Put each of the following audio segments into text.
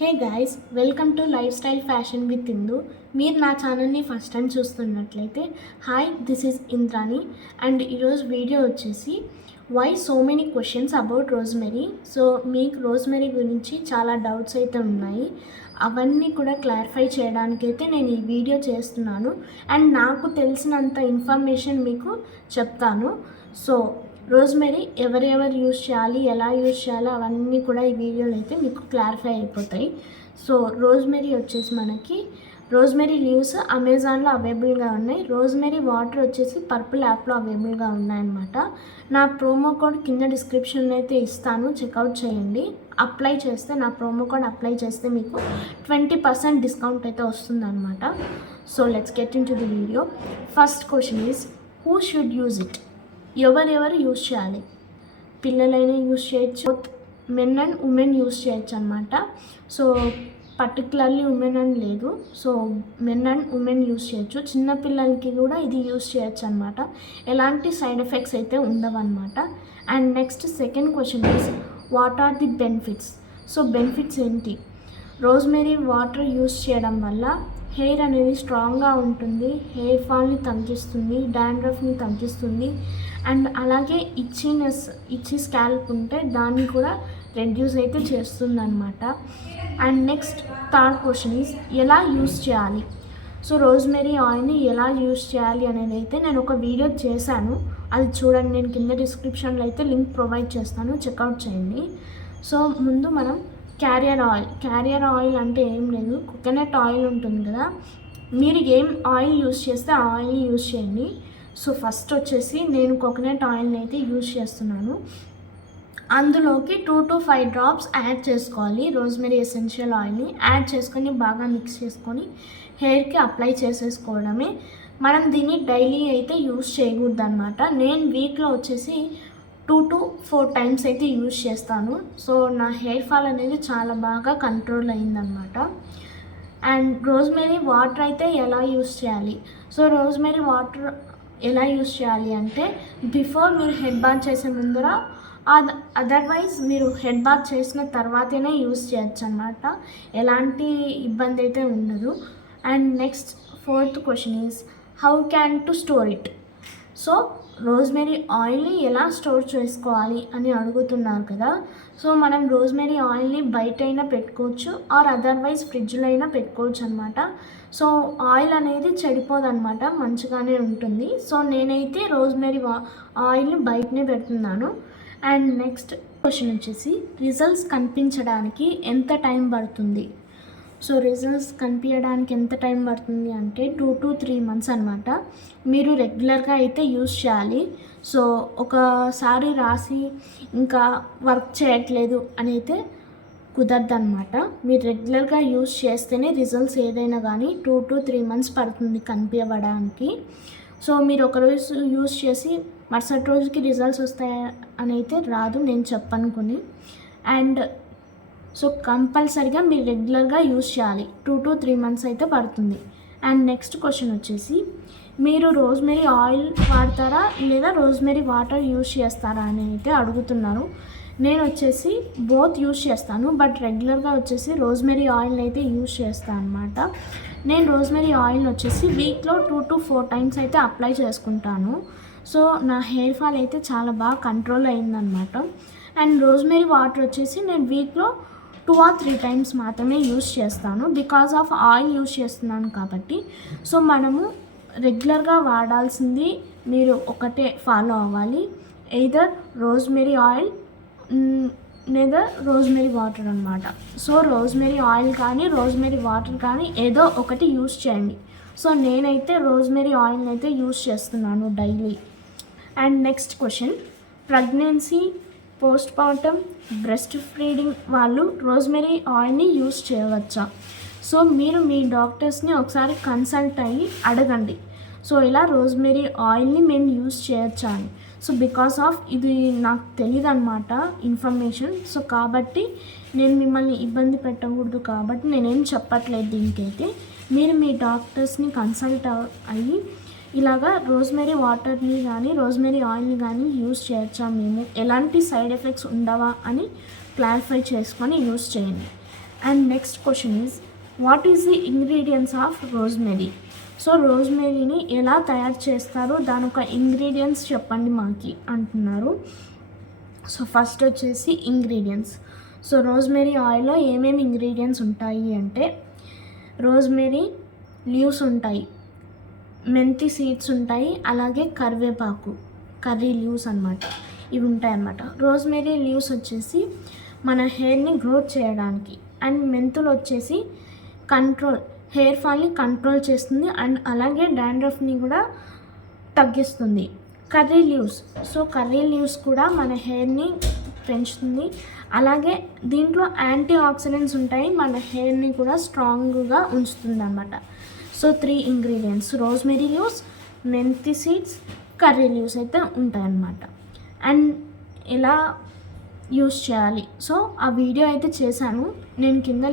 Hey guys, welcome to life style fashion with Indu. మీరు నా ఛానల్ని ఫస్ట్ టైం చూస్తున్నట్లయితే hi, this is Indrani. And ఈరోజు వీడియో వచ్చేసి why so many questions about rosemary. So మీకు rosemary గురించి చాలా డౌట్స్ అయితే ఉన్నాయి. అవన్నీ కూడా క్లారిఫై చేయడానికైతే నేను ఈ వీడియో చేస్తున్నాను. అండ్ నాకు తెలిసినంత ఇన్ఫర్మేషన్ మీకు చెప్తాను. సో రోజ్మెరీ ఎవరెవరు యూజ్ చేయాలి, ఎలా యూజ్ చేయాలి, అవన్నీ కూడా ఈ వీడియోలో అయితే మీకు క్లారిఫై అయిపోతాయి. సో రోజ్మెరీ వచ్చేసి మనకి రోజ్మెరీ లీవ్స్ అమెజాన్లో అవైలబుల్గా ఉన్నాయి. రోజ్మెరీ వాటర్ వచ్చేసి పర్పుల్ యాప్లో అవైలబుల్గా ఉన్నాయన్నమాట. నా ప్రోమో కోడ్ కింద డిస్క్రిప్షన్లో అయితే ఇస్తాను, చెక్అవుట్ చేయండి. అప్లై చేస్తే, నా ప్రోమో కోడ్ అప్లై చేస్తే మీకు 20% డిస్కౌంట్ అయితే వస్తుందన్నమాట. So let's get in to the video. First question is who should use it. ఎవరెవరు యూజ్ చేయాలి? పిల్లలైనా యూజ్ చేయొచ్చు, మెన్ అండ్ ఉమెన్ యూజ్ చేయొచ్చు అనమాట. సో పర్టికులర్లీ ఉమెన్ అని లేదు, so men and women use చేయొచ్చు. చిన్నపిల్లలకి కూడా ఇది యూజ్ చేయొచ్చు అనమాట. ఎలాంటి సైడ్ ఎఫెక్ట్స్ అయితే ఉండవు అనమాట. And next second question is what are the benefits. So benefits ఏంటి? రోజ్మెరీ వాటర్ యూజ్ చేయడం వల్ల హెయిర్ అనేది స్ట్రాంగ్గా ఉంటుంది, హెయిర్ ఫాల్ని తగ్గిస్తుంది, డాండ్రఫ్ని తగ్గిస్తుంది. అండ్ అలాగే ఇచ్చి స్కాల్ప్ ఉంటే దాన్ని కూడా రెడ్యూస్ అయితే చేస్తుంది అనమాట. And next third question is ఎలా యూస్ చేయాలి. సో రోజ్మెరీ ఆయిల్ని ఎలా యూస్ చేయాలి అనేది అయితే నేను ఒక వీడియో చేశాను, అది చూడండి. నేను కింద డిస్క్రిప్షన్లో అయితే లింక్ ప్రొవైడ్ చేస్తాను, చెక్అవుట్ చేయండి. సో ముందు మనం క్యారియర్ ఆయిల్ అంటే ఏం లేదు, కోకోనట్ ఆయిల్ ఉంటుంది కదా. మీరు ఏం ఆయిల్ యూస్ చేస్తే ఆ ఆయిల్ని యూస్ చేయండి. సో ఫస్ట్ వచ్చేసి నేను కోకోనట్ ఆయిల్ని అయితే యూజ్ చేస్తున్నాను. అందులోకి 2 to 5 డ్రాప్స్ యాడ్ చేసుకోవాలి. రోజ్మెరీ ఎసెన్షియల్ ఆయిల్ని యాడ్ చేసుకొని బాగా మిక్స్ చేసుకొని హెయిర్కి అప్లై చేసేసుకోవడమే. మనం దీన్ని డైలీ అయితే యూజ్ చేయకూడదు అనమాట. నేను వీక్లో వచ్చేసి 2 to 4 టైమ్స్ అయితే యూజ్ చేస్తాను. సో నా హెయిర్ ఫాల్ అనేది చాలా బాగా కంట్రోల్ అయిందనమాట. అండ్ రోజ్మెరీ వాటర్ అయితే ఎలా యూజ్ చేయాలి. సో రోజ్మెరీ వాటర్ ఎలా యూజ్ చేయాలి అంటే బిఫోర్ మీరు హెడ్ బాత్ చేసే ముందర, అదర్వైజ్ మీరు హెడ్ బాత్ చేసిన తర్వాతనే యూజ్ చేయొచ్చు అనమాట. ఎలాంటి ఇబ్బంది అయితే ఉండదు. And next fourth question is how can to store it. So rosemary ఆయిల్ని ఎలా స్టోర్ చేసుకోవాలి అని అడుగుతున్నారు కదా. సో మనం రోజ్మెరీ ఆయిల్ని బయట అయినా పెట్టుకోవచ్చు, ఆర్ అదర్వైజ్ ఫ్రిడ్జ్లో అయినా పెట్టుకోవచ్చు అనమాట. సో ఆయిల్ అనేది చెడిపోదన్నమాట, మంచిగానే ఉంటుంది. సో నేనైతే రోజ్మెరీ ఆయిల్ని బయటనే పెడుతున్నాను. అండ్ నెక్స్ట్ క్వశ్చన్ వచ్చేసి రిజల్ట్స్ కనిపించడానికి ఎంత టైం పడుతుంది. సో రిజల్ట్స్ కనిపించడానికి ఎంత టైం పడుతుంది అంటే 2 to 3 months అనమాట. మీరు రెగ్యులర్గా అయితే యూజ్ చేయాలి. సో ఒకసారి రాసి ఇంకా వర్క్ చేయట్లేదు అని అయితే కుదరదు అనమాట. మీరు రెగ్యులర్గా యూజ్ చేస్తేనే రిజల్ట్స్ ఏదైనా కానీ 2 to 3 months పడుతుంది కనిపించడానికి. సో మీరు ఒకరోజు యూజ్ చేసి మరుసటి రోజుకి రిజల్ట్స్ వస్తాయి అని అయితే రాదు, నేను చెప్పనుకుని. అండ్ సో కంపల్సరీగా మీరు రెగ్యులర్గా యూజ్ చేయాలి. 2 to 3 months అయితే పడుతుంది. అండ్ నెక్స్ట్ క్వశ్చన్ వచ్చేసి మీరు రోజ్మెరీ ఆయిల్ వాడతారా లేదా రోజ్మెరీ వాటర్ యూజ్ చేస్తారా అని అయితే అడుగుతున్నారు. నేను వచ్చేసి బోత్ యూజ్ చేస్తాను, బట్ రెగ్యులర్గా వచ్చేసి రోజ్మెరీ ఆయిల్ని అయితే యూజ్ చేస్తాను అనమాట. నేను రోజ్మెరీ ఆయిల్ని వచ్చేసి వీక్లో 2 to 4 టైమ్స్ అయితే అప్లై చేసుకుంటాను. సో నా హెయిర్ ఫాల్ అయితే చాలా బాగా కంట్రోల్ అయిందనమాట. అండ్ రోజ్మెరీ వాటర్ వచ్చేసి నేను వీక్లో 2 or 3 టైమ్స్ మాత్రమే యూజ్ చేస్తాను, బికాజ్ ఆఫ్ ఆయిల్ యూజ్ చేస్తున్నాను కాబట్టి. సో మనము రెగ్యులర్గా వాడాల్సింది మీరు ఒకటే ఫాలో అవ్వాలి, ఎయిదర్ రోజ్మెరీ ఆయిల్ లేదా రోజ్మెరీ వాటర్ అనమాట. సో రోజ్మెరీ ఆయిల్ కానీ రోజ్మెరీ వాటర్ కానీ ఏదో ఒకటి యూజ్ చేయండి. సో నేనైతే రోజ్మెరీ ఆయిల్ని అయితే యూజ్ చేస్తున్నాను daily. And next question, pregnancy, post partum, breast feeding వాళ్ళు రోజ్మెరీ ఆయిల్ని యూజ్ చేయవచ్చా. సో మీరు మీ డాక్టర్స్ని ఒకసారి కన్సల్ట్ అయ్యి అడగండి. సో ఇలా రోజ్మెరీ ఆయిల్ని మేము యూజ్ చేయొచ్చా అని. సో బికాస్ ఆఫ్ ఇది నాకు తెలియదు అనమాట ఇన్ఫర్మేషన్. సో కాబట్టి నేను మిమ్మల్ని ఇబ్బంది పెట్టకూడదు కాబట్టి నేనేం చెప్పట్లేదు దీనికైతే. మీరు మీ డాక్టర్స్ని కన్సల్ట్ అయ్యి ఇలాగా రోజ్మెరీ వాటర్ని కానీ రోజ్మెరీ ఆయిల్ని కానీ యూజ్ చేయొచ్చా, మేము ఎలాంటి సైడ్ ఎఫెక్ట్స్ ఉండవా అని క్లారిఫై చేసుకొని యూజ్ చేయండి. And next question is what is the ingredients of rosemary. So రోజ్మెరీని ఎలా తయారు చేస్తారో దాని ఒక ఇంగ్రీడియంట్స్ చెప్పండి మాకి అంటున్నారు. సో ఫస్ట్ వచ్చేసి ఇంగ్రీడియంట్స్. సో రోజ్మెరీ ఆయిల్లో ఏమేమి ఇంగ్రీడియంట్స్ ఉంటాయి అంటే రోజ్మెరీ లీవ్స్ ఉంటాయి, మెంతి సీడ్స్ ఉంటాయి, అలాగే కరివేపాకు కర్రీ లీవ్స్ అనమాట, ఇవి ఉంటాయి అన్నమాట. రోజ్మెరీ లీవ్స్ వచ్చేసి మన హెయిర్ని గ్రోత్ చేయడానికి, అండ్ మెంతులు వచ్చేసి హెయిర్ ఫాల్ని కంట్రోల్ చేస్తుంది, అండ్ అలాగే డాండ్రఫ్ని కూడా తగ్గిస్తుంది. కర్రీ లీవ్స్ కూడా మన హెయిర్ని పెంచుతుంది, అలాగే దీంట్లో యాంటీ ఆక్సిడెంట్స్ ఉంటాయి, మన హెయిర్ని కూడా స్ట్రాంగ్గా ఉంచుతుంది అన్నమాట. సో 3 ఇంగ్రీడియంట్స్ రోజ్మెరీ లీవ్స్, మెంతి సీడ్స్, కర్రీ లీవ్స్ అయితే ఉంటాయన్నమాట. అండ్ ఎలా యూస్ చేయాలి, సో ఆ వీడియో అయితే చేశాను, నేను కింద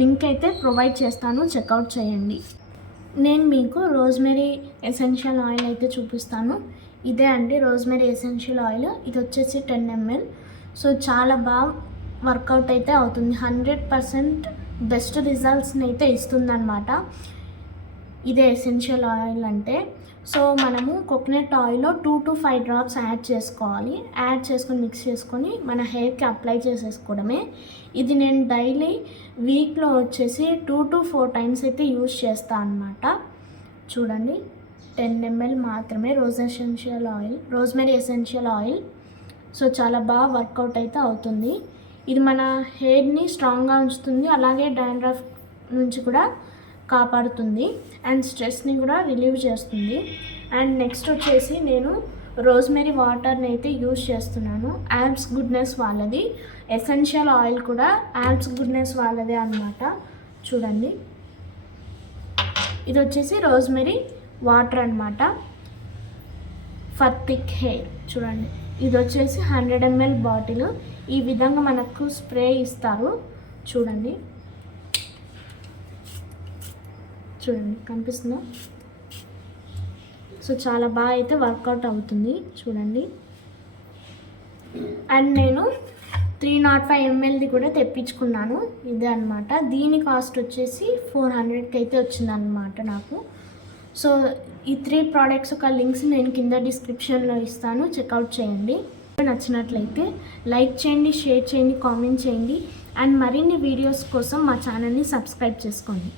లింక్ అయితే ప్రొవైడ్ చేస్తాను, చెక్అవుట్ చేయండి. నేను మీకు రోజ్మెరీ ఎసెన్షియల్ ఆయిల్ అయితే చూపిస్తాను. ఇదే అండి రోజ్మెరీ ఎసెన్షియల్ ఆయిల్, ఇది వచ్చేసి 10 ml. సో చాలా బాగా వర్కౌట్ అయితే అవుతుంది, 100% బెస్ట్ రిజల్ట్స్ని అయితే ఇస్తుందన్నమాట ఇదే ఎసెన్షియల్ ఆయిల్ అంటే. సో మనము కోకోనట్ ఆయిల్లో 2 to 5 drops యాడ్ చేసుకొని మిక్స్ చేసుకొని మన హెయిర్కి అప్లై చేసేసుకోవడమే. ఇది నేను డైలీ వీక్లో వచ్చేసి 2 to 4 times అయితే యూజ్ చేస్తాను అన్నమాట. చూడండి 10 ml మాత్రమే రోజ్మెరీ ఎసెన్షియల్ ఆయిల్. సో చాలా బాగా వర్కౌట్ అయితే అవుతుంది. ఇది మన హెయిర్ని స్ట్రాంగ్గా ఉంచుతుంది, అలాగే డాండ్రఫ్ నుంచి కూడా కాపాడుతుంది, అండ్ స్ట్రెస్ని కూడా రిలీవ్ చేస్తుంది. అండ్ నెక్స్ట్ వచ్చేసి నేను రోజ్మెరీ వాటర్ని అయితే యూజ్ చేస్తున్నాను, యాబ్స్ గుడ్నెస్ వాళ్ళది. ఎసెన్షియల్ ఆయిల్ కూడా యాబ్స్ గుడ్నెస్ వాళ్ళదే అన్నమాట. చూడండి ఇది వచ్చేసి రోజ్మెరీ వాటర్ అన్నమాట ఫర్ థిక్ హెయిర్. చూడండి ఇది వచ్చేసి 100 ml బాటిల్. ఈ విధంగా మనకు స్ప్రే ఇస్తారు, చూడండి కనిపిస్తుందా. సో చాలా బాగా అయితే వర్కౌట్ అవుతుంది చూడండి. అండ్ నేను 305 mlది కూడా తెప్పించుకున్నాను, ఇదే అనమాట. దీని కాస్ట్ వచ్చేసి 400కి అయితే వచ్చిందనమాట నాకు. సో ఈ 3 ప్రోడక్ట్స్ ఒక లింక్స్ నేను కింద డిస్క్రిప్షన్లో ఇస్తాను, చెక్అవుట్ చేయండి. నచ్చినట్లయితే లైక్ చేయండి, షేర్ చేయండి, కామెంట్ చేయండి, అండ్ మరిన్ని వీడియోస్ కోసం మా ఛానల్ని సబ్స్క్రైబ్ చేసుకోండి.